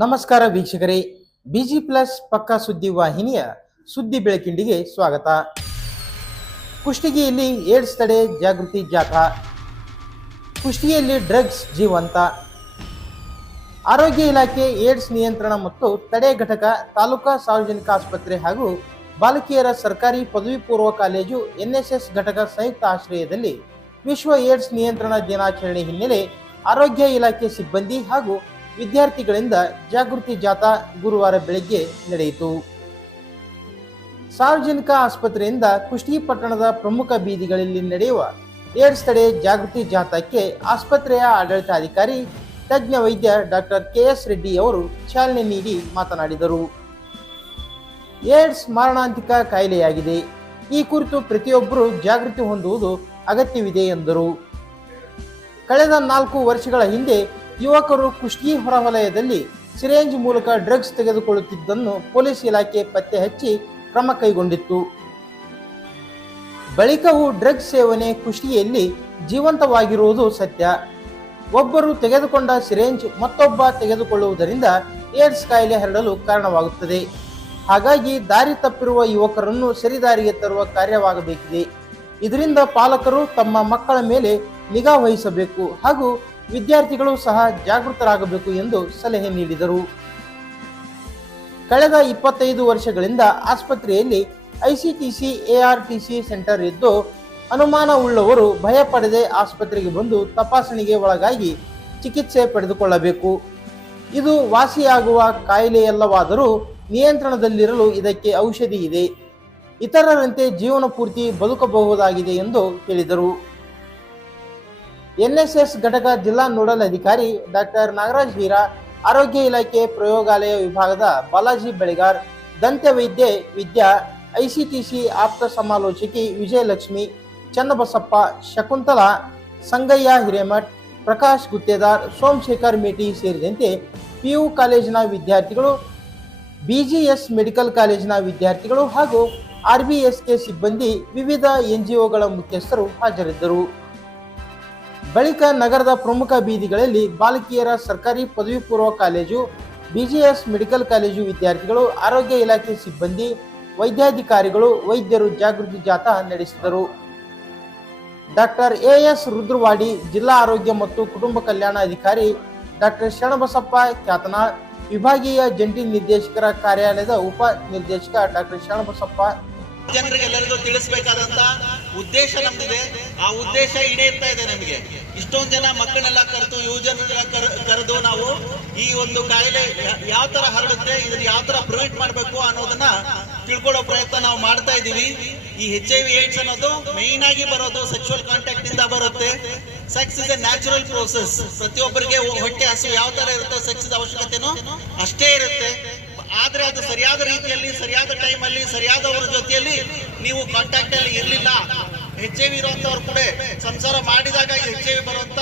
ನಮಸ್ಕಾರ ವೀಕ್ಷಕರೇ, busy plus ಪಕ್ಕಾ ಸುದ್ದಿ ವಾಹಿನಿಯ ಸುದ್ದಿ ಬೆಳಕಿಂಡಿಗೆ ಸ್ವಾಗತ. ಕುಷ್ಟಗಿಯಲ್ಲಿ ಏಡ್ಸ್ ತಡೆ ಜಾಗೃತಿ ಜಾಥಾ. ಕುಷ್ಟಗಿಯಲ್ಲಿ ಡ್ರಗ್ಸ್ ಜೀವಂತ. ಆರೋಗ್ಯ ಇಲಾಖೆ ಏಡ್ಸ್ ನಿಯಂತ್ರಣ ಮತ್ತು ತಡೆ ಘಟಕ ತಾಲೂಕಾ ಸಾರ್ವಜನಿಕ ಆಸ್ಪತ್ರೆ ಹಾಗೂ ಬಾಲಕಿಯರ ಸರ್ಕಾರಿ ಪದವಿ ಪೂರ್ವ ಕಾಲೇಜು ಎನ್ಎಸ್ಎಸ್ ಘಟಕ ಸಂಯುಕ್ತ ಆಶ್ರಯದಲ್ಲಿ ವಿಶ್ವ ಏಡ್ಸ್ ನಿಯಂತ್ರಣ ದಿನಾಚರಣೆ ಹಿನ್ನೆಲೆ ಆರೋಗ್ಯ ಇಲಾಖೆ ಸಿಬ್ಬಂದಿ ಹಾಗೂ ವಿದ್ಯಾರ್ಥಿಗಳಿಂದ ಜಾಗೃತಿ ಜಾಥಾ ಗುರುವಾರ ಬೆಳಗ್ಗೆ ನಡೆಯಿತು. ಸಾರ್ವಜನಿಕ ಆಸ್ಪತ್ರೆಯಿಂದ ಕುಷ್ಟಗಿ ಪಟ್ಟಣದ ಪ್ರಮುಖ ಬೀದಿಗಳಲ್ಲಿ ನಡೆಯುವ ಏಡ್ಸ್ ತಡೆ ಜಾಗೃತಿ ಜಾಥಾಕ್ಕೆ ಆಸ್ಪತ್ರೆಯ ಆಡಳಿತಾಧಿಕಾರಿ, ತಜ್ಞ ವೈದ್ಯ ಡಾಕ್ಟರ್ ಕೆ ಎಸ್ ರೆಡ್ಡಿ ಅವರು ಚಾಲನೆ ನೀಡಿ ಮಾತನಾಡಿದರು. ಏಡ್ಸ್ ಮಾರಣಾಂತಿಕ ಕಾಯಿಲೆಯಾಗಿದೆ. ಈ ಕುರಿತು ಪ್ರತಿಯೊಬ್ಬರು ಜಾಗೃತಿ ಹೊಂದುವುದು ಅಗತ್ಯವಿದೆ ಎಂದರು. ಕಳೆದ ನಾಲ್ಕು ವರ್ಷಗಳ ಹಿಂದೆ ಯುವಕರು ಕುಷ್ಟಗಿ ಹೊರವಲಯದಲ್ಲಿ ಸಿರೇಂಜ್ ಮೂಲಕ ಡ್ರಗ್ಸ್ ತೆಗೆದುಕೊಳ್ಳುತ್ತಿದ್ದನ್ನು ಪೊಲೀಸ್ ಇಲಾಖೆ ಪತ್ತೆ ಹಚ್ಚಿ ಕ್ರಮ ಕೈಗೊಂಡಿತ್ತು. ಬಳಿಕವೂ ಡ್ರಗ್ಸ್ ಸೇವನೆ ಕುಷ್ಟಗಿಯಲ್ಲಿ ಜೀವಂತವಾಗಿರುವುದು ಸತ್ಯ. ಒಬ್ಬರು ತೆಗೆದುಕೊಂಡ ಸಿರೇಂಜ್ ಮತ್ತೊಬ್ಬ ತೆಗೆದುಕೊಳ್ಳುವುದರಿಂದ ಏಡ್ಸ್ ಕಾಯಿಲೆ ಹರಡಲು ಕಾರಣವಾಗುತ್ತದೆ. ಹಾಗಾಗಿ ದಾರಿ ತಪ್ಪಿರುವ ಯುವಕರನ್ನು ಸರಿದಾರಿಗೆ ತರುವ ಕಾರ್ಯವಾಗಬೇಕಿದೆ. ಇದರಿಂದ ಪಾಲಕರು ತಮ್ಮ ಮಕ್ಕಳ ಮೇಲೆ ನಿಗಾ ವಹಿಸಬೇಕು ಹಾಗೂ ವಿದ್ಯಾರ್ಥಿಗಳು ಸಹ ಜಾಗೃತರಾಗಬೇಕು ಎಂದು ಸಲಹೆ ನೀಡಿದರು. ಕಳೆದ ಇಪ್ಪತ್ತೈದು ವರ್ಷಗಳಿಂದ ಆಸ್ಪತ್ರೆಯಲ್ಲಿ ಐಸಿಟಿಸಿ, ಎಆರ್ಟಿಸಿ ಸೆಂಟರ್ ಇದ್ದು ಅನುಮಾನ ಉಳ್ಳವರು ಭಯ ಪಡೆದೇ ಆಸ್ಪತ್ರೆಗೆ ಬಂದು ತಪಾಸಣೆಗೆ ಒಳಗಾಗಿ ಚಿಕಿತ್ಸೆ ಪಡೆದುಕೊಳ್ಳಬೇಕು. ಇದು ವಾಸಿಯಾಗುವ ಕಾಯಿಲೆಯಲ್ಲವಾದರೂ ನಿಯಂತ್ರಣದಲ್ಲಿರಲು ಇದಕ್ಕೆ ಔಷಧಿ ಇದೆ. ಇತರರಂತೆ ಜೀವನ ಪೂರ್ತಿ ಬದುಕಬಹುದಾಗಿದೆ ಎಂದು ಹೇಳಿದರು ಎನ್ಎಸ್ಎಸ್ ಘಟಕ ಜಿಲ್ಲಾ ನೋಡಲ್ ಅಧಿಕಾರಿ ಡಾಕ್ಟರ್ ನಾಗರಾಜ್ ವೀರ, ಆರೋಗ್ಯ ಇಲಾಖೆ ಪ್ರಯೋಗಾಲಯ ವಿಭಾಗದ ಬಾಲಾಜಿ ಬೆಳಿಗಾರ್ ದಂತ ವೈದ್ಯೆ ವಿದ್ಯಾ, ಐಸಿಟಿಸಿ ಆಪ್ತ ಸಮಾಲೋಚಕಿ ವಿಜಯಲಕ್ಷ್ಮಿ, ಚನ್ನಬಸಪ್ಪ, ಶಕುಂತಲಾ, ಸಂಗಯ್ಯ ಹಿರೇಮಠ್, ಪ್ರಕಾಶ್ ಗುತ್ತೇದಾರ್, ಸೋಮಶೇಖರ್ ಮೇಟಿ ಸೇರಿದಂತೆ ಪಿಯು ಕಾಲೇಜಿನ ವಿದ್ಯಾರ್ಥಿಗಳು, ಬಿಜಿಎಸ್ ಮೆಡಿಕಲ್ ಕಾಲೇಜಿನ ವಿದ್ಯಾರ್ಥಿಗಳು ಹಾಗೂ ಆರ್ಬಿಎಸ್ಕೆ ಸಿಬ್ಬಂದಿ ವಿವಿಧ ಎನ್ಜಿಒಗಳ ಮುಖ್ಯಸ್ಥರು ಹಾಜರಿದ್ದರು. ಬಳಿಕ ನಗರದ ಪ್ರಮುಖ ಬೀದಿಗಳಲ್ಲಿ ಬಾಲಕಿಯರ ಸರ್ಕಾರಿ ಪದವಿ ಪೂರ್ವ ಕಾಲೇಜು ಬಿಜಿಎಸ್ ಮೆಡಿಕಲ್ ಕಾಲೇಜು ವಿದ್ಯಾರ್ಥಿಗಳು, ಆರೋಗ್ಯ ಇಲಾಖೆ ಸಿಬ್ಬಂದಿ, ವೈದ್ಯಾಧಿಕಾರಿಗಳು, ವೈದ್ಯರು ಜಾಗೃತಿ ಜಾಥಾ ನಡೆಸಿದರು. ಡಾಕ್ಟರ್ ಎಎಸ್ ರುದ್ರವಾಡಿ, ಜಿಲ್ಲಾ ಆರೋಗ್ಯ ಮತ್ತು ಕುಟುಂಬ ಕಲ್ಯಾಣ ಅಧಿಕಾರಿ ಡಾಕ್ಟರ್ ಶರಣಬಸಪ್ಪ ಖ್ಯಾತನಾಳ್, ವಿಭಾಗೀಯ ಜಂಟಿ ನಿರ್ದೇಶಕರ ಕಾರ್ಯಾಲಯದ ಉಪ ನಿರ್ದೇಶಕ ಡಾಕ್ಟರ್ ಶರಣಬಸಪ್ಪ ಜನರಿಗೆಲ್ಲರಿಗೂ ತಿಳಿಸಬೇಕಾದಂತ ಉದ್ದೇಶ ನಮ್ದಿದೆ. ಆ ಉದ್ದೇಶ ಈಡೇರ್ತಾ ಇದೆ ನಮಗೆ. ಇಷ್ಟೊಂದು ಜನ ಮಕ್ಕಳನ್ನೆಲ್ಲ ಕರೆದು ಯುವಜನರೆಲ್ಲ ಕರೆದು ನಾವು ಈ ಒಂದು ಕಾಯಿಲೆ ಯಾವ ತರ ಹರಡುತ್ತೆ, ಇದನ್ನ ಯಾವ ತರ ಪ್ರಿವೆಂಟ್ ಮಾಡಬೇಕು ಅನ್ನೋದನ್ನ ತಿಳ್ಕೊಳ್ಳೋ ಪ್ರಯತ್ನ ನಾವು ಮಾಡ್ತಾ ಇದೀವಿ ಈ ಎಚ್ ಐ ವಿ ಏಡ್ಸ್ ಅನ್ನೋದು ಮೈನ್ ಆಗಿ ಬರೋದು ಸೆಕ್ಸುವಲ್ ಕಾಂಟ್ಯಾಕ್ಟ್ ಇಂದ ಬರುತ್ತೆ. Sex is a natural process ಪ್ರತಿಯೊಬ್ಬರಿಗೆ ಹೊಟ್ಟೆ ಹಸು ಯಾವ ತರ ಇರುತ್ತೆ ಸೆಕ್ಸ್ ಅವಶ್ಯಕತೆನೂ ಅಷ್ಟೇ ಇರುತ್ತೆ. ಆದ್ರೆ ಅದು ಸರಿಯಾದ ರೀತಿಯಲ್ಲಿ, ಸರಿಯಾದ ಟೈಮ್ ಅಲ್ಲಿ ಸರಿಯಾದವರ ಜೊತೆಯಲ್ಲಿ ನೀವು ಕಾಂಟ್ಯಾಕ್ಟ್ ಅಲ್ಲಿ ಇರ್ಲಿಲ್ಲ. ಎಚ್ ಐ ವಿ ಇರುವಂತವ್ರು ಕೂಡ ಸಂಸಾರ ಮಾಡಿದಾಗ ಎಚ್ ಐ ವಿ ಬರುವಂತ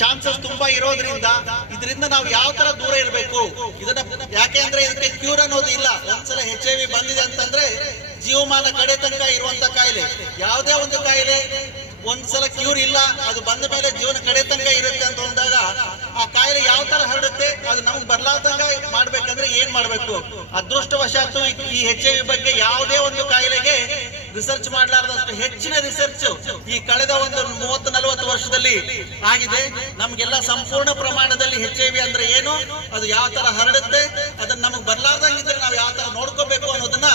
ಚಾನ್ಸಸ್ ತುಂಬಾ ಇರೋದ್ರಿಂದ ಇದರಿಂದ ನಾವು ಯಾವ ತರ ದೂರ ಇರಬೇಕು? ಇದನ್ನ ಯಾಕೆ ಅಂದ್ರೆ ಇದಕ್ಕೆ ಕ್ಯೂರ್ ಅನ್ನೋದು ಇಲ್ಲ. ಒಂದ್ಸಲ ಹೆಚ್ ಐ ವಿ ಬಂದಿದೆ ಅಂತಂದ್ರೆ ಜೀವಮಾನ ಕಡೆ ತನಕ ಇರುವಂತ ಕಾಯಿಲೆ. ಯಾವುದೇ ಒಂದು ಕಾಯಿಲೆ ಒಂದ್ಸಲ ಕ್ಯೂರ್ ಇಲ್ಲ. ಅದು ಬಂದ ಮೇಲೆ ಜೀವನ ಕಡೆ ತನಕ ಇರುತ್ತೆ ಅಂತ ಅಂದಾಗ ಆ ಕಾಯಿಲೆ ಯಾವ ತರ ಹರಡುತ್ತೆ? ಅದು ನಮ್ಗೆ ಬರ್ಲಾರ್ದಂಗ ಮಾಡ್ಬೇಕಂದ್ರೆ ಏನ್ ಮಾಡ್ಬೇಕು? ಅದೃಷ್ಟವಶಾತ್ತು ಈ- ಎಚ್ ಐ ವಿ ಬಗ್ಗೆ ಯಾವುದೇ ಒಂದು ಕಾಯಿಲೆಗೆ ರಿಸರ್ಚ್ ಮಾಡಲಾರದಷ್ಟು ಹೆಚ್ಚಿನ ರಿಸರ್ಚ್ ಈ ಕಳೆದ ಒಂದು ಮೂವತ್ತು, ನಲವತ್ತು ವರ್ಷದಲ್ಲಿ ಆಗಿದೆ. ನಮ್ಗೆಲ್ಲ ಸಂಪೂರ್ಣ ಪ್ರಮಾಣದಲ್ಲಿ ಎಚ್ ಐ ವಿ ಅಂದ್ರೆ ಏನು? ಅದು ಯಾವ ತರ ಹರಡುತ್ತೆ? ಅದನ್ನ ನಮಗ್ ಬರ್ಲಾರ್ದಂಗಿದ್ರೆ ನಾವು ಯಾವ ತರ ನೋಡ್ಕೋಬೇಕು ಅನ್ನೋದನ್ನ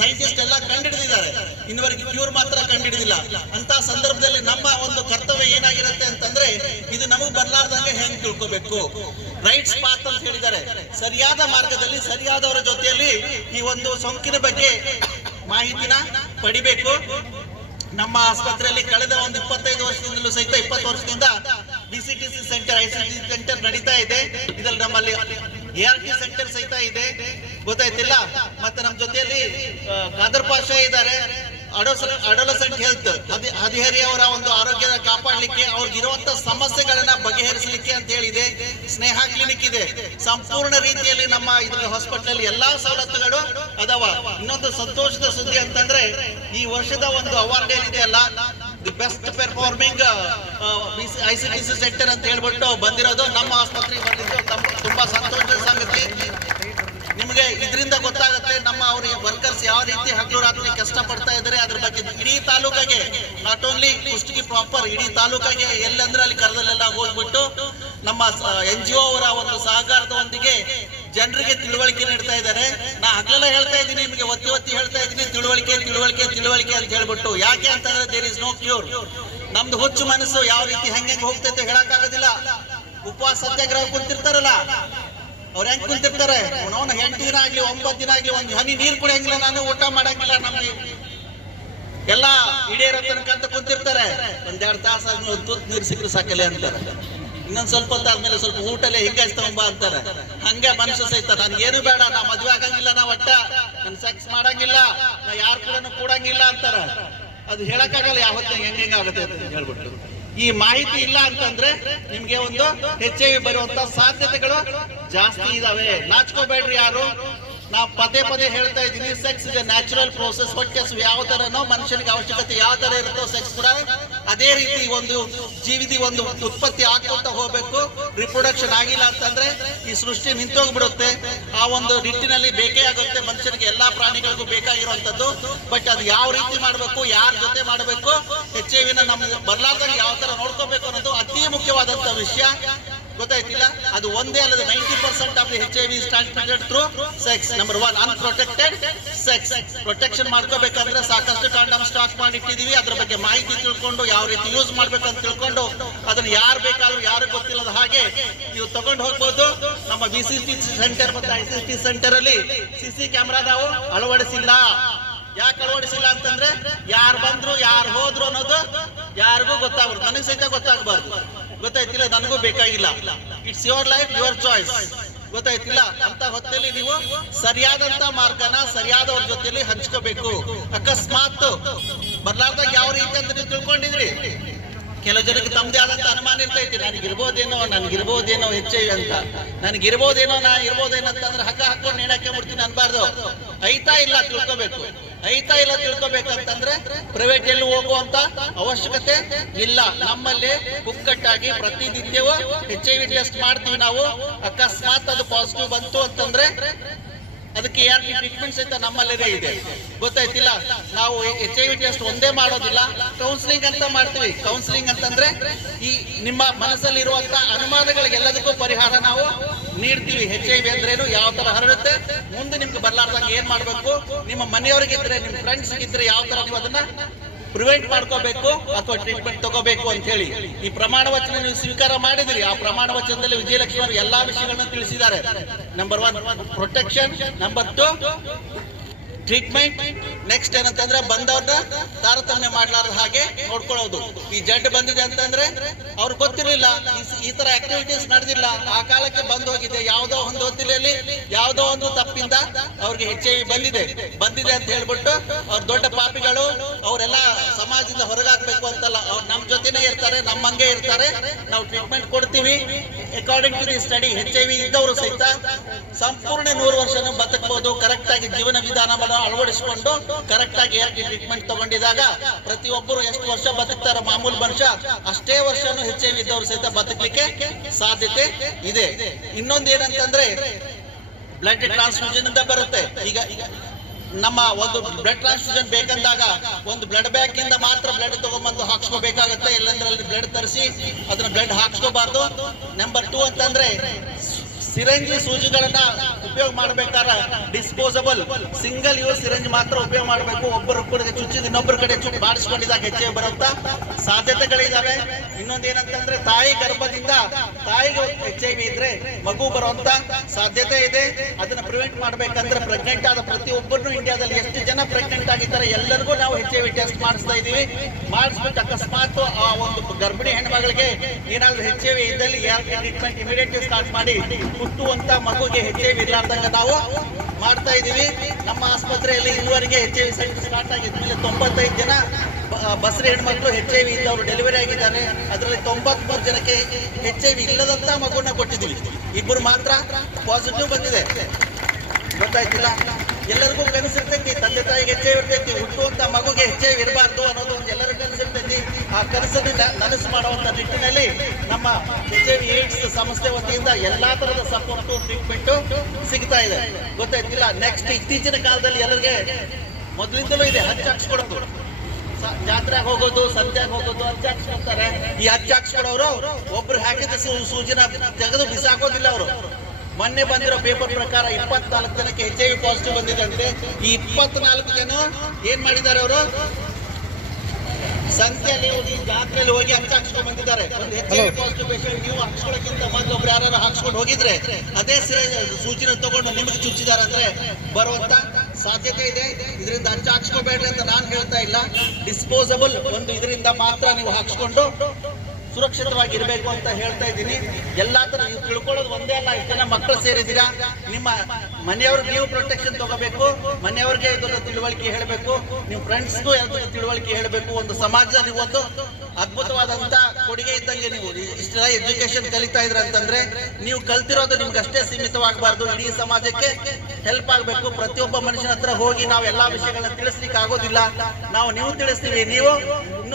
ಸೈಂಟಿಸ್ಟ್ ಎಲ್ಲ ಕಂಡಿಡಿದಿದ್ದಾರೆ. ಇನ್ನವರೆಗೆ ಕ್ಯೂರ್ ಮಾತ್ರ ಕಂಡಿಡಿದಿಲ್ಲ. ಅಂತ ಸಂದರ್ಭದಲ್ಲಿ ನಮ್ಮ ಒಂದು ಕರ್ತವ್ಯ ಏನಾಗಿರುತ್ತೆ ಅಂತಂದ್ರೆ ಇದು ನಮಗ್ ಬರ್ಲಾರ್ದಂಗೆ ಹೆಂಗ್ ತಿಳ್ಕೋಬೇಕು? ರೈಟ್ಸ್ ಪಾತ್ ಅಂತ ಹೇಳಿದ್ದಾರೆ. ಸರಿಯಾದ ಮಾರ್ಗದಲ್ಲಿ, ಸರಿಯಾದವರ ಜೊತೆಯಲ್ಲಿ ಈ ಒಂದು ಸೋಂಕಿನ ಬಗ್ಗೆ ಮಾಹಿತಿನ ಪಡಿಬೇಕು. ನಮ್ಮ ಆಸ್ಪತ್ರೆಯಲ್ಲಿ ಕಳೆದ ಒಂದು ಇಪ್ಪತ್ತೈದು ವರ್ಷದಿಂದಲೂ ಸಹಿತ ಇಪ್ಪತ್ತು ವರ್ಷದಿಂದ ಡಿಸಿಟಿಸಿ ಸೆಂಟರ್, ಐಸಿಟಿ ಸೆಂಟರ್ ನಡೀತಾ ಇದೆ. ಇದ್ರಲ್ಲಿ ನಮ್ಮಲ್ಲಿ ಎಆರ್ ಟಿ ಸೆಂಟರ್ ಸಹಿತ ಇದೆ. ಗೊತ್ತಾಯ್ತಿಲ್ಲ? ಮತ್ತೆ ನಮ್ಮ ಜೊತೆಯಲ್ಲಿ ಖಾದರ್ ಪಾಷ ಇದ್ದಾರೆ. ಅಡೋಲಸೆಂಟ್ ಹೆಲ್ತ್ ಹದಿಹರಿ ಅವರ ಒಂದು ಆರೋಗ್ಯ ಕಾಪಾಡಲಿಕ್ಕೆ ಅವ್ರಿಗೆ ಇರುವಂತ ಸಮಸ್ಯೆಗಳನ್ನ ಬಗೆಹರಿಸಲಿಕ್ಕೆ ಅಂತ ಹೇಳಿದೆ. ಸ್ನೇಹ ಕ್ಲಿನಿಕ್ ಇದೆ. ಸಂಪೂರ್ಣ ರೀತಿಯಲ್ಲಿ ನಮ್ಮ ಇದ್ರ ಹಾಸ್ಪಿಟಲ್ ಎಲ್ಲಾ ಸವಲತ್ತುಗಳು ಅದಾವ. ಇನ್ನೊಂದು ಸಂತೋಷದ ಸುದ್ದಿ ಅಂತಂದ್ರೆ, ಈ ವರ್ಷದ ಒಂದು ಅವಾರ್ಡ್ ಏನಿದೆ ಅಲ್ಲ the best performing I C T C centre ಅಂತ ಹೇಳ್ಬಿಟ್ಟು ಬಂದಿರೋದು. ನಮ್ಮ ಆಸ್ಪತ್ರೆಗೆ ಬಂದಿದ್ದು. ತುಂಬಾ ಸಂತೋಷದ ಸಂಗತಿ. ನಿಮಗೆ ಇದರಿಂದ ಗೊತ್ತಾಗುತ್ತೆ ನಮ್ಮ ಅವ್ರ ವರ್ಕರ್ಸ್ ಯಾವ ರೀತಿ ಹಗಲು ರಾತ್ರಿ ಕಷ್ಟ ಪಡ್ತಾ ಇದ್ದಾರೆ, ಅದ್ರ ಬಗ್ಗೆ ಇಡೀ ತಾಲೂಕಾಗೆ ನಾಟ್ ಓನ್ಲಿ ಕುಷ್ಟಗಿ ಪ್ರಾಪರ್ ಇಡೀ ತಾಲೂಕಾಗೆ ಎಲ್ಲಂದ್ರೆ ಅಲ್ಲಿ ಕರದಲ್ಲೆಲ್ಲ ಹೋಗ್ಬಿಟ್ಟು ನಮ್ಮ ಎನ್ ಜಿ ಒ ಅವರ ಒಂದು ಸಹಕಾರದೊಂದಿಗೆ ಜನರಿಗೆ ತಿಳುವಳಿಕೆ ನೀಡ್ತಾ ಇದ್ದಾರೆ. ನಾ ಹಗಲೆಲ್ಲ ಹೇಳ್ತಾ ಇದ್ದೀನಿ, ನಿಮಗೆ ಒತ್ತಿ ಒತ್ತಿ ಹೇಳ್ತಾ ಇದ್ದೀನಿ, ತಿಳುವಳಿಕೆ ತಿಳುವಳಿಕೆ ತಿಳುವಳಿಕೆ ಅಂತ ಹೇಳ್ಬಿಟ್ಟು. ಯಾಕೆ ಅಂತಂದ್ರೆ ದೇರ್ ಇಸ್ ನೋ ಕ್ಯೂರ್ ನಮ್ದು ಹುಚ್ಚು ಮನಸ್ಸು ಯಾವ ರೀತಿ ಹೆಂಗೆ ಹೋಗ್ತೈತೆ ಹೇಳಕ್ ಆಗೋದಿಲ್ಲ ಉಪವಾಸ ಸತ್ಯಾಗ್ರಹ ಕುಂತಿರ್ತಾರಲ್ಲ ಅವ್ರ ಹೆಂಗ್ ಕುಂತಿರ್ತಾರೆ? ಅವನ ಎಂಟು ದಿನ ಆಗ್ಲಿ ಒಂಬತ್ತು ದಿನ ಆಗ್ಲಿ, ಒಂದ್ ಹನಿ ನೀರ್ ಕುಡಿಯಂಗಿಲ್ಲ ನಾನು, ಊಟ ಮಾಡಂಗಿಲ್ಲ ನಮ್ಗೆ. ಎಲ್ಲ ಈಡೇರೋ ತನಕ ಅಂತ ಕುಂತಿರ್ತಾರೆ. ಒಂದೆರಡು ತಾಸು ಆದ್ಮೇಲೆ ಒಂದು ತುತ್ತು ನೀರು ಸಿಕ್ಕರು ಸಾಕಲೆ ಅಂತಾರೆ. ಇನ್ನೊಂದ್ ಸ್ವಲ್ಪ ಹೊತ್ತಾದ್ಮೇಲೆ ಸ್ವಲ್ಪ ಊಟಲೆ ಹಿಂಗಾಯ್ತು ತಗೊಂಬ ಅಂತಾರೆ. ಹಂಗೆ ಮನುಷ್ಯ ಸಹಿತ ನನ್ಗೇನು ಬೇಡ, ನಾ ಮದ್ವೆ ಆಗಂಗಿಲ್ಲ, ನಾ ಒಟ್ಟ. ನನ್ ಸೆಕ್ಸ್ ಮಾಡಂಗಿಲ್ಲ, ನಾ ಯಾರ ಕೂಡ ಕೂಡಂಗಿಲ್ಲ ಅಂತಾರ. ಅದು ಹೇಳಕ್ಕಾಗಲ್ಲ, ಯಾವತ್ತ ಹೆಂಗ್ ಆಗುತ್ತೆ ಅಂತ ಹೇಳ್ಬಿಟ್ಟು. ಈ ಮಾಹಿತಿ ಇಲ್ಲ ಅಂತಂದ್ರೆ ನಿಮ್ಗೆ ಒಂದು ವಿ ಬರುವಂತ ಸಾಧ್ಯತೆಗಳು ಜಾಸ್ತಿ ಇದಾವೆ. ನಾಚ್ಕೋಬೇಡ್ರಿ ಯಾರು. ನಾವು ಪದೇ ಪದೇ ಹೇಳ್ತಾ ಇದ್ದೀನಿ ಸೆಕ್ಸ್ ಇದೆ ನ್ಯಾಚುರಲ್ ಪ್ರೋಸೆಸ್ ಹೊಟ್ಟೆ ಹಸಿವು ಯಾವ ತರನೋ ಮನುಷ್ಯನಿಗೆ ಅವಶ್ಯಕತೆ ಯಾವ ತರ ಇರುತ್ತೋ ಸೆಕ್ಸ್ ಕೂಡ ಅದೇ ರೀತಿ ಒಂದು ಜೀವಿತಿ ಒಂದು ಉತ್ಪತ್ತಿ ಆಗ್ಕೊಂತ ಹೋಗ್ಬೇಕು. ರಿಪ್ರೊಡಕ್ಷನ್ ಆಗಿಲ್ಲ ಅಂತಂದ್ರೆ ಈ ಸೃಷ್ಟಿ ನಿಂತೋಗ್ಬಿಡುತ್ತೆ. ಆ ಒಂದು ನಿಟ್ಟಿನಲ್ಲಿ ಬೇಕೇ ಆಗುತ್ತೆ. ಮನುಷ್ಯನಿಗೆ ಎಲ್ಲಾ ಪ್ರಾಣಿಗಳಿಗೂ ಬೇಕಾಗಿರುವಂತದ್ದು ಬಟ್ ಅದು ಯಾವ ರೀತಿ ಮಾಡಬೇಕು, ಯಾರ ಜೊತೆ ಮಾಡಬೇಕು ಎಚ್ ಐ ವಿನ ನಮ್ಗೆ ಬರ್ಲಾರ್ದಂಗೆ ಯಾವ ತರ ನೋಡ್ಕೋಬೇಕು ಅನ್ನೋದು ಅತಿ ಮುಖ್ಯವಾದಂತ ವಿಷಯ. ಗೊತ್ತಾಯ್ತಿಲ್ಲ? ಅದು ಒಂದೇ ಅಲ್ಲದೆ ninety percent of the H I V transmitted through sex number one unprotected sex protection ಮಾಡ್ಕೋಬೇಕಂದ್ರೆ ಸಾಕಷ್ಟು ಕಾಂಡಮ್ ಸ್ಟಾಕ್ ಮಾಡಿಟ್ಟಿದೀವಿ ಅದ್ರ ಬಗ್ಗೆ ಮಾಹಿತಿ ತಿಳ್ಕೊಂಡು, ಯಾವ ರೀತಿ ಯೂಸ್ ಮಾಡ್ಬೇಕಂತ ತಿಳ್ಕೊಂಡು, ಅದನ್ನ ಯಾರು ಬೇಕಾದ್ರೂ ಯಾರು ಗೊತ್ತಿಲ್ಲದ ಹಾಗೆ ನೀವು ತಗೊಂಡು ಹೋಗ್ಬೋದು. ನಮ್ಮ ಬಿ ಸಿ ಸಿ ಸೆಂಟರ್ ಮತ್ತೆ ಐ ಸಿ ಟಿ ಸೆಂಟರ್ ಅಲ್ಲಿ ಸಿ ಸಿ ಕ್ಯಾಮ್ರಾ ನಾವು ಅಳವಡಿಸಿಲ್ಲ. ಯಾಕೆ ಅಳವಡಿಸಿಲ್ಲ ಅಂತಂದ್ರೆ ಯಾರು ಬಂದ್ರು, ಯಾರು ಹೋದ್ರು ಅನ್ನೋದು ಯಾರಿಗೂ ಗೊತ್ತಾಗ್ಬಾರ್ದು. ನನಗೆ ಸಹಿತ ಗೊತ್ತಾಗಬಾರ್ದು. ಗೊತ್ತಾಯ್ತಿಲ್ಲ, ನನಗೂ ಬೇಕಾಗಿಲ್ಲ. It's your life your choice ಗೊತ್ತಾಯ್ತಿಲ್ಲ ಅಂತ ಹೊತ್ತಲ್ಲಿ ನೀವು ಸರಿಯಾದಂತ ಮಾರ್ಗನ ಸರಿಯಾದವ್ರ ಜೊತೆಲಿ ಹಂಚ್ಕೋಬೇಕು. ಅಕಸ್ಮಾತ್ ಬರ್ಲಾರ್ದಾಗ ಯಾವ ರೀತಿ ಅಂತ ನೀವು ತಿಳ್ಕೊಂಡಿದ್ರಿ? ಕೆಲವು ಜನಕ್ಕೆ ತಮ್ಮದೇ ಆದಂತ ಅನುಮಾನ ಇರ್ತೈತಿ ನನಗಿರ್ಬೋದೇನೋ ನನಗಿರ್ಬೋದೇನೋ ಹೆಚ್ಚು ಅಂತ. ನನಗಿರ್ಬೋದೇನೋ ನಾ ಇರ್ಬೋದೇನೋ ಅಂತಂದ್ರೆ ಹಕ್ಕ ಹಾಕೊಂಡು ನೇಣಕ್ಕೆ ಬಿಡ್ತೀನಿ ಅನ್ಬಾರ್ದು. ಐತಾ ಇಲ್ಲ ತಿಳ್ಕೊಬೇಕು. ಐತಾ ಇಲ್ಲ ತಿಳ್ಕೋಬೇಕಂತಂದ್ರೆ ಪ್ರೈವೇಟ್ ಎಲ್ಲಿ ಹೋಗುವಂತ ಅವಶ್ಯಕತೆ ಇಲ್ಲ. ನಮ್ಮಲ್ಲಿ ಕುಕ್ಕಟ್ಟಾಗಿ ಪ್ರತಿನಿತ್ಯವೂ ಎಚ್ ಐ ವಿ ಟೆಸ್ಟ್ ಮಾಡ್ತೀವಿ ನಾವು. ಅಕಸ್ಮಾತ್ ಅದು ಪಾಸಿಟಿವ್ ಬಂತು ಅಂತಂದ್ರೆ ಅದಕ್ಕೆ ಯಾರು ಟ್ರೀಟ್ಮೆಂಟ್ ಸಹಿತ ನಮ್ಮಲ್ಲೇ ಇದೆ. ಗೊತ್ತಾಯ್ತಿಲ್ಲ? ನಾವು ಎಚ್ ಐ ವಿ ಟೆಸ್ಟ್ ಒಂದೇ ಮಾಡೋದಿಲ್ಲ. ಕೌನ್ಸಿಲಿಂಗ್ ಅಂತ ಮಾಡ್ತೀವಿ. ಕೌನ್ಸಿಲಿಂಗ್ ಅಂತಂದ್ರೆ ಈ ನಿಮ್ಮ ಮನಸ್ಸಲ್ಲಿ ಇರುವಂತ ಅನುಮಾನಗಳಿಗೆಲ್ಲದಕ್ಕೂ ಪರಿಹಾರ ನಾವು ನೀಡ್ತೀವಿ ಹೆಚ್ ಐ ವಿ ಅಂದ್ರೇನು ಯಾವ ತರ ಹರಡುತ್ತೆ? ಮುಂದೆ ನಿಮ್ಗೆ ಬರ್ಲಾರ್ದಂಗೆ ಏನ್ ಮಾಡ್ಬೇಕು? ನಿಮ್ಮ ಮನೆಯವರಿಗಿದ್ರೆ ನಿಮ್ ಫ್ರೆಂಡ್ಸ್ ಇದ್ರೆ ಯಾವ ತರ ನೀವು ಅದನ್ನ ಪ್ರಿವೆಂಟ್ ಮಾಡ್ಕೋಬೇಕು ಅಥವಾ ಟ್ರೀಟ್ಮೆಂಟ್ ತಗೋಬೇಕು ಅಂತ ಹೇಳಿ. ಈ ಪ್ರಮಾಣ ವಚನ ನೀವು ಸ್ವೀಕಾರ ಮಾಡಿದ್ರಿ. ಆ ಪ್ರಮಾಣ ವಚನದಲ್ಲಿ ವಿಜಯಲಕ್ಷ್ಮಿ ಅವರು ಎಲ್ಲಾ ವಿಷಯಗಳನ್ನು ತಿಳಿಸಿದ್ದಾರೆ. Number one protection number two treatment next ಏನಂತಂದ್ರೆ ಬಂದವ್ರನ್ನ ತಾರತಮ್ಯ ಮಾಡ್ಲಾರ ಹಾಗೆ ನೋಡ್ಕೊಳ್ಳೋದು. ಈ ಜಡ್ ಬಂದಿದೆ ಅಂತಂದ್ರೆ ಅವ್ರಿಗೆ ಗೊತ್ತಿರಲಿಲ್ಲ. ಈ- ತರ ಆಕ್ಟಿವಿಟೀಸ್ ನಡೆದಿಲ್ಲ. ಆ ಕಾಲಕ್ಕೆ ಬಂದ್ ಹೋಗಿದೆ. ಯಾವ್ದೋ ಒಂದು ಹೊತ್ತಿಲೆಯಲ್ಲಿ ಯಾವ್ದೋ ಒಂದು ತಪ್ಪಿಂದ ಅವ್ರಿಗೆ ಹೆಚ್ ಐ ಬಂದಿದೆ. ಬಂದಿದೆ ಅಂತ ಹೇಳ್ಬಿಟ್ಟು ಅವ್ರ ದೊಡ್ಡ ಪಾಪಿಗಳು ಅವರೆಲ್ಲ ಸಮಾಜದಿಂದ ಹೊರಗಾಕ್ಬೇಕು ಅಂತಲ್ಲ. ಅವ್ರು ನಮ್ ಜೊತೆನೆ ಇರ್ತಾರೆ, ನಮ್ಮಂಗೆ ಇರ್ತಾರೆ. ನಾವು ಟ್ರೀಟ್ಮೆಂಟ್ ಕೊಡ್ತೀವಿ. According to the study H I V ಇದ್ದವರು ಸಹಿತ ಸಂಪೂರ್ಣ ನೂರು ವರ್ಷನೂ ಬದುಕಬಹುದು ಕರೆಕ್ಟ್ ಆಗಿ ಜೀವನ ವಿಧಾನವನ್ನು ಅಳವಡಿಸಿಕೊಂಡು ಕರೆಕ್ಟ್ ಆಗಿ ಟ್ರೀಟ್ಮೆಂಟ್ ತಗೊಂಡಿದಾಗ ಪ್ರತಿಯೊಬ್ಬರು ಎಷ್ಟು ವರ್ಷ ಬದುಕ್ತಾರ ಮಾಮೂಲು ಮನುಷ್ಯ ಅಷ್ಟೇ ವರ್ಷನೂ ಎಚ್ ಐ ವಿ ಇದ್ದವರು ಸಹಿತ ಬದುಕಲಿಕ್ಕೆ ಸಾಧ್ಯತೆ ಇದೆ. ಇನ್ನೊಂದು ಏನಂತಂದ್ರೆ ಬ್ಲಡ್ ಟ್ರಾನ್ಸ್ಫ್ಯೂಷನ್ ಇಂದ ಬರುತ್ತೆ. ಈಗ ನಮ್ಮ ಒಂದು ಬ್ಲಡ್ ಟ್ರಾನ್ಸ್ಫ್ಯೂಷನ್ ಬೇಕಂದಾಗ ಒಂದು ಬ್ಲಡ್ ಬ್ಯಾಂಕ್ ಇಂದ ಮಾತ್ರ ಬ್ಲಡ್ ತಗೊಂಡ್ಬಂದು ಹಾಕ್ಸ್ಕೋಬೇಕಾಗತ್ತೆ. ಇಲ್ಲಂದ್ರೆ ಅಲ್ಲಿ ಬ್ಲಡ್ ತರಿಸಿ ಅದನ್ನ ಬ್ಲಡ್ ಹಾಕ್ಸ್ಕೋಬಾರ್ದು. ನಂಬರ್ ಟೂ ಅಂತಂದ್ರೆ ಸಿರಂಜಿ ಸೂಜಿಗಳನ್ನ ಉಪಯೋಗ ಮಾಡ್ಬೇಕಾದ್ರೆ ಡಿಸ್ಪೋಸಬಲ್ ಸಿಂಗಲ್ ಯೂಸ್ ಸಿರಂಜ್ ಮಾತ್ರ ಉಪಯೋಗ ಮಾಡಬೇಕು. ಒಬ್ಬರು ಕಡೆ ಚುಚ್ಚಿದ ಇನ್ನೊಬ್ಬರ ಕಡೆ ಚುಚ್ಚಿ ಬಾಡಿಸ್ಕೊಂಡಿದಾಗ ಹೆಚ್ಚೆ ಬರುತ್ತಾ? ಸಾಧ್ಯತೆಗಳಿದಾವೆ. ಇನ್ನೊಂದು ಏನಂತಂದ್ರೆ, ತಾಯಿ ಗರ್ಭದಿಂದ ತಾಯಿಗೆ ಎಚ್ ಐ ವಿ ಇದ್ರೆ ಮಗು ಬರುವಂತ ಸಾಧ್ಯತೆ ಇದೆ. ಅದನ್ನ ಪ್ರಿವೆಂಟ್ ಮಾಡ್ಬೇಕಂದ್ರೆ ಪ್ರೆಗ್ನೆಂಟ್ ಆದ ಪ್ರತಿಯೊಬ್ಬರನ್ನು ಇಂಡಿಯಾದಲ್ಲಿ ಎಷ್ಟು ಜನ ಪ್ರೆಗ್ನೆಂಟ್ ಆಗಿದ್ದಾರೆ ಎಲ್ಲರಿಗೂ ನಾವು ಎಚ್ ಐ ವಿ ಟೆಸ್ಟ್ ಮಾಡಿಸ್ತಾ ಇದೀವಿ. ಮಾಡಿಸ್ಬಿಟ್ಟು ಅಕಸ್ಮಾತ್ ಆ ಒಂದು ಗರ್ಭಿಣಿ ಹೆಣ್ಮಗಳಿಗೆ ಏನಾದ್ರೂ ಎಚ್ ಐ ವಿ ಇದ್ದಲ್ಲಿ ಟ್ರೀಟ್ಮೆಂಟ್ ಇಮಿಡಿಯೇಟ್ ಸ್ಟಾರ್ಟ್ ಮಾಡಿ, ಹುಟ್ಟುವಂತ ಮಗುಗೆ ಎಚ್ ಐ ವಿ ಇರ್ಲಾರ್ದಂಗ ನಾವು ಮಾಡ್ತಾ ಇದೀವಿ ನಮ್ಮ ಆಸ್ಪತ್ರೆಯಲ್ಲಿ ಇದುವರೆಗೆ H I V centre start ಆಗಿದ್ಮೇಲೆ ತೊಂಬತ್ತೈದು ಜನ ಬಸರಿ ಬಸ್ರಿ ಹೆಣ್ಮಕ್ಳು ಹೆಚ್ ಐ ವಿ ಇದ್ದವರು ಡೆಲಿವರಿ ಆಗಿದ್ದಾರೆ ಅದರಲ್ಲಿ ತೊಂಬತ್ಮೂರು ಜನಕ್ಕೆ ಹೆಚ್ ಐ ವಿ ಇಲ್ಲದಂತ ಮಗುನ ಕೊಟ್ಟಿದ್ದೀವಿ. ಇಬ್ಬರು ಮಾತ್ರ ಪಾಸಿಟಿವ್ ಬಂದಿದೆ. ಗೊತ್ತಾಯ್ತಿಲ್ಲ? ಎಲ್ಲರಿಗೂ ಕನಸಿರ್ತೈತಿ. ತಂದೆ ತಾಯಿಗೆ ಹೆಚ್ಚೆ ಇರ್ತೈತಿ. ಹುಟ್ಟುವಂತ ಮಗುಗೆ ಹೆಚ್ಚೆ ಇರಬಾರ್ದು ಅನ್ನೋದು ಒಂದು ಎಲ್ಲರಿಗೂ ಕನಸಿರ್ತೈತಿ ಆ ಕನಸನ್ನು ನನಸು ಮಾಡುವಂತ ನಿಟ್ಟಿನಲ್ಲಿ ನಮ್ಮ ಎಚ್ ಐ ಏಡ್ಸ್ ಸಂಸ್ಥೆ ವತಿಯಿಂದ ಎಲ್ಲಾ ತರದ ಸಪೋರ್ಟ್ ಟ್ರೀಟ್ಮೆಂಟ್ ಸಿಗ್ತಾ ಇದೆ. ಗೊತ್ತಾಯ್ತಿಲ್ಲ ನೆಕ್ಸ್ಟ್ ಇತ್ತೀಚಿನ ಕಾಲದಲ್ಲಿ ಎಲ್ಲರಿಗೆ ಮೊದಲಿಂದಲೂ ಇದೆ, ಹಚ್ಚ ಹಾಕ್ಸ್ಕೊಡೋದು ಜಾತ್ರೆಗೆ ಹೋಗೋದು ಸಂತ್ಯಾಗ ಹೋಗೋದು, ಹಚ್ಚ ಹಾಕ್ಸ್ಕೊಡ್ತಾರೆ ಈ ಹಚ್ಚ ಹಾಕ್ಸ್ಕೊಡೋರು ಒಬ್ರು ಹಾಕಿದ ಸೂಚಿನ ತೆಗೆದು ಬಿಸಾಕೋದಿಲ್ಲ ಅವರು. ಮೊನ್ನೆ ಬಂದಿರೋ ಪೇಪರ್ ಪ್ರಕಾರ ಇಪ್ಪತ್ನಾಲ್ಕು ಜನಕ್ಕೆ ಎಚ್ ಐ ವಿ ಪಾಸಿಟಿವ್ ಬಂದಿದೆ ಅಂತೆ. ಈ ಇಪ್ಪತ್ನಾಲ್ಕು ಜನ ಏನ್ ಮಾಡಿದ್ದಾರೆ ಅವರು? ಸಂತೆಯಲ್ಲಿ ಹೋಗಿ ಜಾತ್ರೆಯಲ್ಲಿ ಹೋಗಿ ಹಚ್ಚ ಹಾಕ್ಸ್ಕೊಂಡ್ ಬಂದಿದ್ದಾರೆ. ಒಂದು ಪಾಸಿಟಿವ್ ಪೇಷಂಟ್ ನೀವು ಹಾಕ್ಸ್ಕೊಳ್ಳೋಕ್ಕಿಂತ ಮೊದಲು ಒಬ್ರು ಯಾರು ಹಾಕ್ಸ್ಕೊಂಡು ಹೋಗಿದ್ರೆ ಅದೇ ಸೂಚನೆ ಸೂಚಿನ ತಗೊಂಡು ನಿಮಗೆ ಚುಚ್ಚಿದ್ದಾರೆ ಅಂದ್ರೆ ಬರುವಂತ ಸಾಧ್ಯತೆ ಇದೆ. ಇದರಿಂದ ಹಚ್ಚ ಹಾಕ್ಸ್ಕೋಬೇಡ್ರಿ ಅಂತ ನಾನು ಹೇಳ್ತಾ ಇಲ್ಲ. ಡಿಸ್ಪೋಸಬಲ್ ಒಂದು ಇದರಿಂದ ಮಾತ್ರ ನೀವು ಹಾಕ್ಸ್ಕೊಂಡು ಸುರಕ್ಷಿತವಾಗಿ ಇರಬೇಕು ಅಂತ ಹೇಳ್ತಾ ಇದ್ದೀನಿ. ಎಲ್ಲಾ ತರ ನೀವು ತಿಳ್ಕೊಳ್ಳೋದು ಒಂದೇ ಅಲ್ಲ, ಇಷ್ಟು ಜನ ಮಕ್ಕಳು ಸೇರಿದ್ದೀರಾ? ನಿಮ್ಮ ಮನೆಯವ್ರಿಗೆ ನೀವು ಪ್ರೊಟೆಕ್ಷನ್ ತಗೋಬೇಕು, ಮನೆಯವ್ರಿಗೆ ಇದರ ತಿಳುವಳಿಕೆ ಹೇಳಬೇಕು ನಿಮ್ ಫ್ರೆಂಡ್ಸ್ಗೂ ಎಲ್ಲರಿಗೂ ತಿಳುವಳಿಕೆ ಹೇಳಬೇಕು. ಒಂದು ಸಮಾಜದಲ್ಲಿ ಒಂದು ಅದ್ಭುತವಾದಂತ ಕೊಡುಗೆ ಇದ್ದಂಗೆ ನೀವು ಇಷ್ಟೆಲ್ಲ ಎಜುಕೇಶನ್ ಕಲಿತಾ ಇದ್ರ ಅಂತಂದ್ರೆ ನೀವು ಕಲ್ತಿರೋದು ನಿಮ್ಗೆ ಅಷ್ಟೇ ಸೀಮಿತವಾಗಬಾರ್ದು. ಇಡೀ ಸಮಾಜಕ್ಕೆ ಹೆಲ್ಪ್ ಆಗಬೇಕು. ಪ್ರತಿಯೊಬ್ಬ ಮನುಷ್ಯನ ಹತ್ರ ಹೋಗಿ ನಾವು ಎಲ್ಲಾ ವಿಷಯಗಳನ್ನ ತಿಳಿಸ್ಲಿಕ್ಕೆ ಆಗೋದಿಲ್ಲ. ನಾವು ನೀವು ತಿಳಿಸ್ತೀವಿ, ನೀವು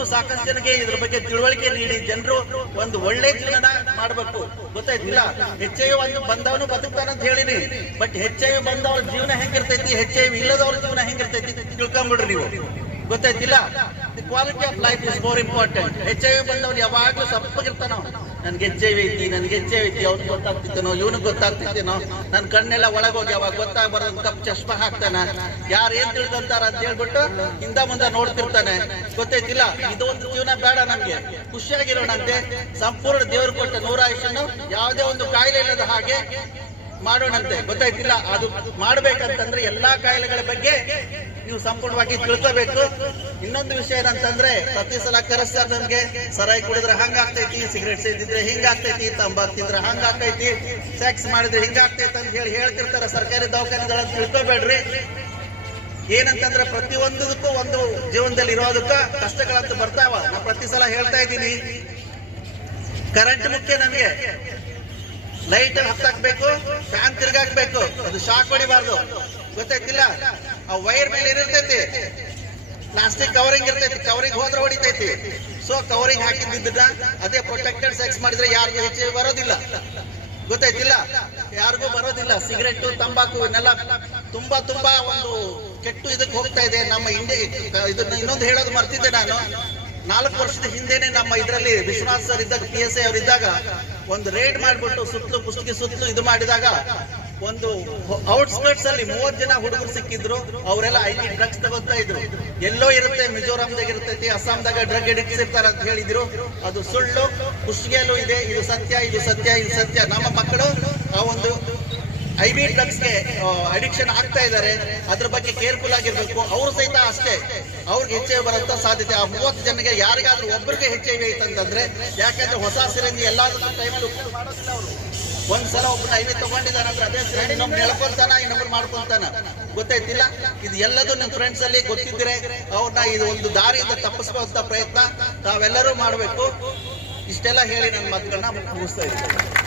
ಇನ್ನು ಸಾಕಷ್ಟು ಜನಕ್ಕೆ ಇದ್ರ ಬಗ್ಗೆ ತಿಳುವಳಿಕೆ ನೀಡಿ. ಜನರು ಒಂದು ಒಳ್ಳೆ ಜೀವನ ಮಾಡಬೇಕು. ಗೊತ್ತಾಯ್ತಿಲ್ಲ? ಹೆಚ್ ಐ ಒಂದು ಬಂದವನು ಬದುಕ್ತಾನಂತ ಹೇಳಿನಿ. ಬಟ್ ಹೆಚ್ ಐ ಬಂದವ್ರ ಜೀವನ ಹೆಂಗಿರ್ತೈತಿ? ಹೆಚ್ ಐ ಇಲ್ಲದವ್ರ ಜೀವನ ಹೆಂಗಿರ್ತೈತಿ? ತಿಳ್ಕೊಂಬಿಡ್ರಿ ನೀವು. ಗೊತ್ತಾಯ್ತಿಲ್ಲ? The quality of life is more important H I ಬಂದವ್ರು ಯಾವಾಗ್ಲೂ ಸಪ್ಪಗಿರ್ತಾನ ನನ್ಗೆ ಹೆಚ್ಚೆ ಐ ಐತಿ ನನ್ಗೆ ಹೆಚ್ಚೆ ಐ ಐತಿ ಅವ್ನಿಗೆ ಗೊತ್ತಾಗ್ತಿತ್ತೇನೋ, ಇವನಿಗೆ ಗೊತ್ತಾಗ್ತಿತ್ತೇನೋ. ನನ್ ಕಣ್ಣೆಲ್ಲ ಒಳಗೋಗಿ ಅವಾಗ ಗೊತ್ತಾಗ ಬರೋದ್ ಕಪ್ ಚಶ್ಮಾ ಹಾಕ್ತಾನ. ಯಾರು ಏನ್ ತಿಳ್ದಂತಾರ ಅಂತ ಹೇಳ್ಬಿಟ್ಟು ಹಿಂದ ಮುಂದೆ ನೋಡ್ತಿರ್ತಾನೆ. ಗೊತ್ತೈತಿಲ್ಲ ಇದು ಒಂದು ಜೀವನ ಬೇಡ ನಮ್ಗೆ. ಖುಷಿಯಾಗಿರೋಣಂತೆ ಸಂಪೂರ್ಣ ದೇವರು ಕೊಟ್ಟ ನೂರಾಯುಷನ್ನು ಯಾವುದೇ ಒಂದು ಕಾಯಿಲೆ ಇಲ್ಲದ ಹಾಗೆ ಮಾಡೋಣಂತೆ. ಗೊತ್ತಾಯ್ತಿಲ್ಲ? ಅದು ಮಾಡ್ಬೇಕಂತಂದ್ರೆ ಎಲ್ಲಾ ಕಾಯಿಲೆಗಳ ಬಗ್ಗೆ ನೀವು ಸಂಪೂರ್ಣವಾಗಿ ತಿಳ್ಕೋಬೇಕು. ಇನ್ನೊಂದು ವಿಷಯ ಏನಂತಂದ್ರೆ, ಪ್ರತಿ ಸಲ ಕರೆಸ್ತಾರೆ ನಮ್ಗೆ, ಸರಾಯಿ ಕುಡಿದ್ರೆ ಹಂಗಾಗ್ತೈತಿ, ಸಿಗರೇಟ್ ಸೇದಿದ್ರೆ ಹಿಂಗಾಗ್ತೈತಿ, ತಂಬಾಕ್ ತಿಂದ್ರೆ ಹಂಗಾಗ್ತೈತಿ ಸೆಕ್ಸ್ ಮಾಡಿದ್ರೆ ಹಿಂಗಾಗ್ತೈತಿ ಅಂತ ಹೇಳಿ ಹೇಳ್ತಿರ್ತಾರೆ ಸರ್ಕಾರಿ ದವಾಖಾನೆಗಳನ್ನ ತಿಳ್ಕೊಬೇಡ್ರಿ. ಏನಂತಂದ್ರೆ ಪ್ರತಿಯೊಂದಕ್ಕೂ ಒಂದು ಜೀವನದಲ್ಲಿ ಇರೋದಕ್ಕ ಕಷ್ಟಗಳಂತ ಬರ್ತಾವ. ನಾ ಪ್ರತಿ ಸಲ ಹೇಳ್ತಾ ಇದ್ದೀನಿ. ಕರೆಂಟ್ ಮುಖ್ಯ ನಮಗೆ. ಲೈಟ್ ಹತ್ತಾಕ್ಬೇಕು ಫ್ಯಾನ್ ತಿರ್ಗಾಕ್ಬೇಕು. ಅದು ಶಾಕ್ ಹೊಡಿಬಾರ್ದು. ಗೊತ್ತಾಯ್ತಿಲ್ಲ? ಆ ವೈರ್ ಮೇಲೆ ಏನಿರ್ತೈತಿ? ಪ್ಲಾಸ್ಟಿಕ್ ಕವರಿಂಗ್ ಇರ್ತೈತಿ ಕವರಿಂಗ್ ಹೋದ್ರೆ ಹೊಡಿತೈತಿ. ಸೊ ಕವರಿಂಗ್ ಹಾಕಿದ್ದಿದ್ದ ಅದೇ ಪ್ರೊಟೆಕ್ಟೆಡ್ ಸೆಕ್ಸ್ ಮಾಡಿದ್ರೆ ಯಾರಿಗೂ ಹೆಚ್ಚು ಬರೋದಿಲ್ಲ. ಗೊತ್ತಾಯ್ತಿಲ್ಲ? ಯಾರಿಗೂ ಬರೋದಿಲ್ಲ. ಸಿಗರೆಟ್ ತಂಬಾಕು ಇವನ್ನೆಲ್ಲ ತುಂಬಾ ತುಂಬಾ ಒಂದು ಕೆಟ್ಟು ಇದಕ್ಕೆ ಹೋಗ್ತಾ ಇದೆ. ನಮ್ಮ ಇಂಡಿಯಾ ಇದನ್ನ ಇನ್ನೊಂದು ಹೇಳೋದು ಮರ್ತಿದ್ದೆ ನಾನು. ನಾಲ್ಕು ವರ್ಷದ ಹಿಂದೆನೆ ನಮ್ಮ ಇದರಲ್ಲಿ ವಿಶ್ವನಾಥ್ ಸರ್ ಇದ್ದಾಗ ಪಿ ಎಸ್ ಐ ಅವರಿದ್ದಾಗ, ಒಂದು ರೇಡ್ ಮಾಡ್ಬಿಟ್ಟು ಸುತ್ತಲೂ ಪುಸ್ತಕ ಸುತ್ತಲೂ ಇದು ಮಾಡಿದಾಗ ಒಂದು ಔಟ್ಸ್ಕರ್ಟ್ಸ್ ಅಲ್ಲಿ ಮೂವತ್ ಜನ ಹುಡುಗರು ಸಿಕ್ಕಿದ್ರು, ಅವರೆಲ್ಲ ಐ ಟಿ ಡ್ರಗ್ಸ್ ತಗೋತಾ ಇದ್ರು. ಎಲ್ಲೋ ಇರುತ್ತೆ ಮಿಜೋರಾಂದಾಗ ಇರ್ತೈತಿ ಅಸ್ಸಾಂದಾಗ ಡ್ರಗ್ ಅಡಿಕ್ಟ್ಸ್ ಇರ್ತಾರ ಅಂತ ಹೇಳಿದ್ರು. ಅದು ಸುಳ್ಳು ಕುಷ್ಟಿಗೆಯಲ್ಲೂ ಇದೆ, ಇದು ಸತ್ಯ ಇದು ಸತ್ಯ ಇದು ಸತ್ಯ. ನಮ್ಮ ಮಕ್ಕಳು ಆ ಒಂದು ಐ ವಿ ಡ್ರಗ್ಸ್ಗೆ ಅಡಿಕ್ಷನ್ ಆಗ್ತಾ ಇದ್ದಾರೆ ಅದ್ರ ಬಗ್ಗೆ ಕೇರ್ಫುಲ್ ಆಗಿರ್ಬೇಕು. ಅವ್ರು ಸಹಿತ ಅಷ್ಟೇ. ಅವ್ರಿಗೆ ಹೆಚ್ಚೆ ಬರುವಂತ ಸಾಧ್ಯತೆ. ಆ ಮೂವತ್ತು ಜನಕ್ಕೆ ಯಾರಿಗಾದ್ರೂ ಒಬ್ಬರಿಗೆ ಹೆಚ್ಚೆ ಐತಂತಂದ್ರೆ ಯಾಕಂದ್ರೆ ಹೊಸ ಸಿರಂಜಿ ಎಲ್ಲಾದ್ರೂ ಟೈಮಲ್ಲಿ ಮಾಡೋದಿಲ್ಲ ಅವರು. ಒಂದ್ಸಲ ಒಬ್ಬನ ಐವಿ ತಗೊಂಡಿದ್ದಾನಂದ್ರೆ ಅದೇ ಸಿರಂಜಿ ಇನ್ನೊಬ್ರು ಈ ಇನ್ನೊಬ್ರು ಮಾಡ್ಕೊಂತಾನ. ಗೊತ್ತಾಯ್ತಿಲ್ಲ? ಇದು ಎಲ್ಲದೂ ನಿಮ್ಮ ಫ್ರೆಂಡ್ಸ್ ಅಲ್ಲಿ ಗೊತ್ತಿದ್ರೆ ಅವ್ರನ್ನ ಇದು ಒಂದು ದಾರಿಯಿಂದ ತಪ್ಪಿಸುವಂತ ಪ್ರಯತ್ನ ತಾವೆಲ್ಲರೂ ಮಾಡಬೇಕು. ಇಷ್ಟೆಲ್ಲ ಹೇಳಿ ನನ್ನ ಮಾತುಗಳನ್ನ ಮುಗಿಸ್ತಾ ಇದ್ದೀನಿ.